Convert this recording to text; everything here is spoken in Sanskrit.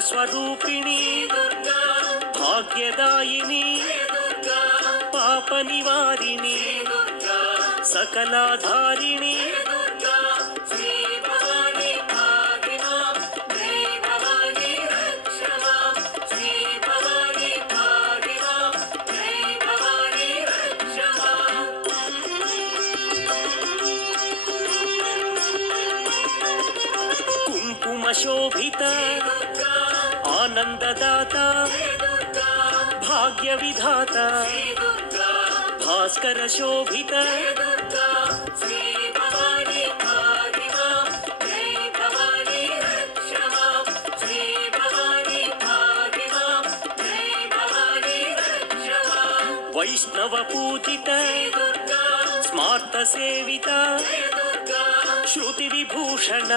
स्वरूपिणी भाग्यदायिनी पाप निवारिणी सकलाधारिणी कुंकुमशोभित आनंददाता भाग्य विधाता भास्कर शोभित वैष्णव पूजित स्मार्त सेविता श्रुति विभूषण